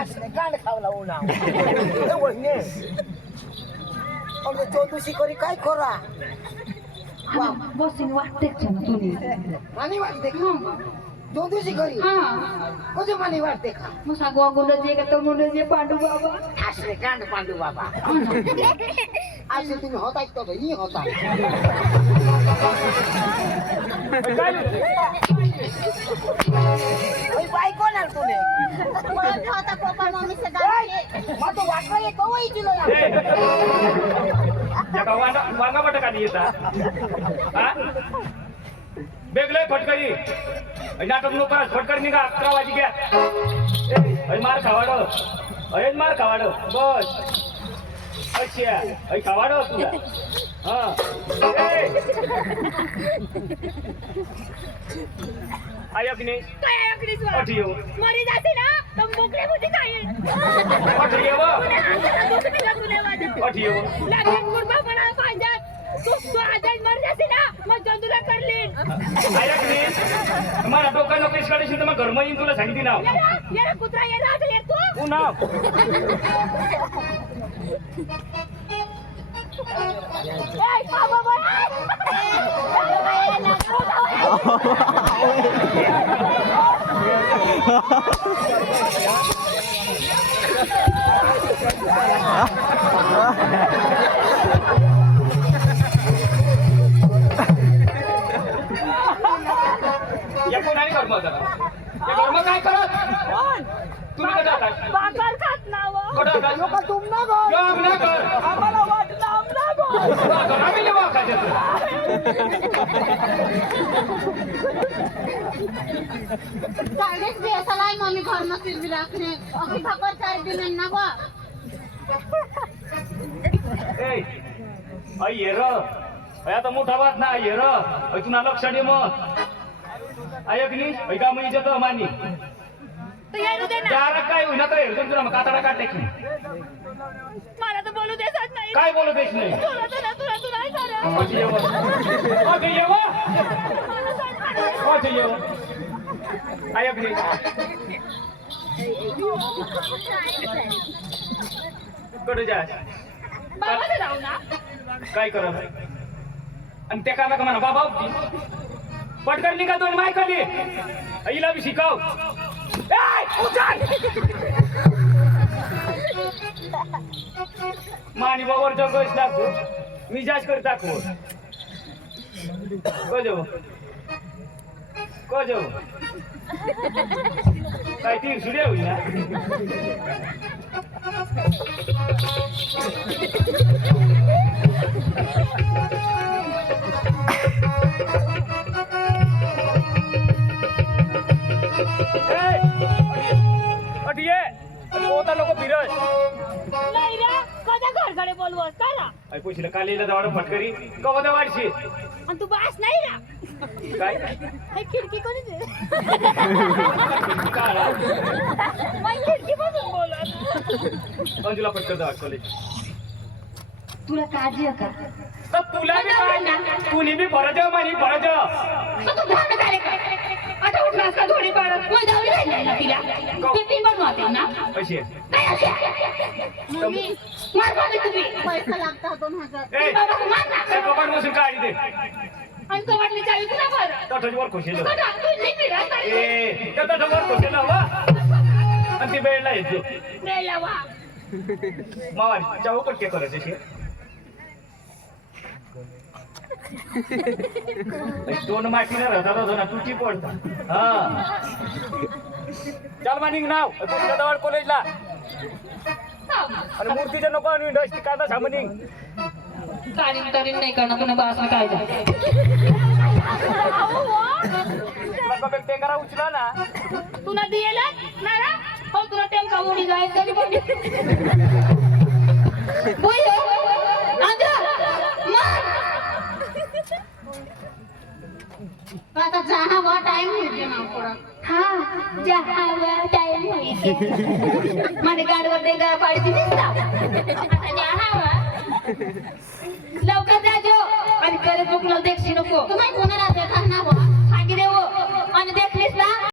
असले गांड खावला उन्हा वहिने अरे तो तुझी करी काय करा बसून वाटतेच ना तुम्ही मानी वाटते का दोन दिवशी घरी कधी मानी वाटते का मग सांगू अगोदर जे का तो म्हणून जे पांडू बाबा असले गांड पांडू बाबा असे तुम्ही होता तो ही होता बाई कोण आल तुने होता पप्पा मम्मी से दादा मग तो वाटला ये कवई दिलो जगा वांगा बटाका येता हा बेगले फटकरी नाटक नको करा फटकरी निघा 11 वाजी घ्या अरे मार खावाडो अरे मार खावाडो बस अच्छा अरे खावाडो तुला हा आया की नाही काय आकडीच अठियो मरी जाते ना तर मोकळे होते काय अठियो अठियो लागेल गुरबा म्हणा पांजात तू आजाद मर जाते ना मग चंदुला करलीन आया की नाही मला डोका नको इसकडे शिंद मग घरमा येईन तुला सांगितली ना येरा कुत्रा येरा आता येत तू नाव ए बाबा बोला या कोणाने कर्म करा या कर्म काय करत तुम्ही कधी आता बाकर खात नाव कधी आता लोक तुम ना गो काम ना कर आम्हाला वाटलं आमना गो आम्ही जेव्हा खायचं गाइडेंस भी ऐसा लाई मम्मी घर में फिर भी रखने अभी खबर 4 दिन ना गो ए आई ये र आता मोठा बात ना ये र तुला लक्ष दे मग ऐकली ऐका मी इज्जत मानी तो येऊ दे ना चार काय होईना तर हेरतो तुला मग कातडा काढते की मला तर बोलू देत नाही काय बोलत आहेस नाही तुला नाही करा कधी येव कधी येव कधी येव ऐकली कडे जा बाबा ते जाऊ ना काय करा आणि त्या काला का म्हणा बाबा पटकन निघा दोन माय खाली आईला बी शिकाव मानी बाबर जगच दाखव मी जास्त कर दाखव जाऊ जाऊ काय ती सुड्या होईल ना होता लोक फिरत नाही रे कदा घरकडे बोलवस करा आई पोशीला कालीला जावड फटकरी कवदा वाढशी आणि तू बास नाही रा काय हे खिडकी कोणी दे काळा बाई खिडकी बसून बोलत मंजुला फटकर जावड कॉलेज तुला काळजी आहे का तर तुला बी काय कुणी बी फरज मानी फरज आता उठलास का थोडी पाडत मग जाऊन राहिली ना तिला टिफिन बनवते ना अशी काय असे मम्मी मार बाबा तुम्ही पैसा लागता 2000 ए बाबा मार ना ते कपाट बसून काढी दे आणि तो वाटली चावी तुला बरं तठजवर खुशील बघा तू नाही फिरत ए त्या तठजवर खुशील हवा आणि ती बेडला येते मेला वा मावारी चाहू पटके करायचे शे दोन माटीने राहतात ना तुटी पडता हा चल मानिंग नाव पुस्तकावर कॉलेजला आणि मूर्तीच्या नको आणि डस्टी काढा सामनिंग तारीन तारीन नाही करणार तुला बास ना काय तुला ते करा उचला ना तुला दिएला ना रा हो तुला टेंका उडी जाय तरी पण बोल आंध्रा मार आता जहाँ वो टाइम हो गया ना थोड़ा हाँ जहाँ वो टाइम हुई माने गाडवर दे गा पाडी दिलीस ना आता जहाँ वो लवकर जा जो आणि करे बुकलो देखशी नको तुम्हें कोणाला देखा ना वो सांगी देवो आणि देख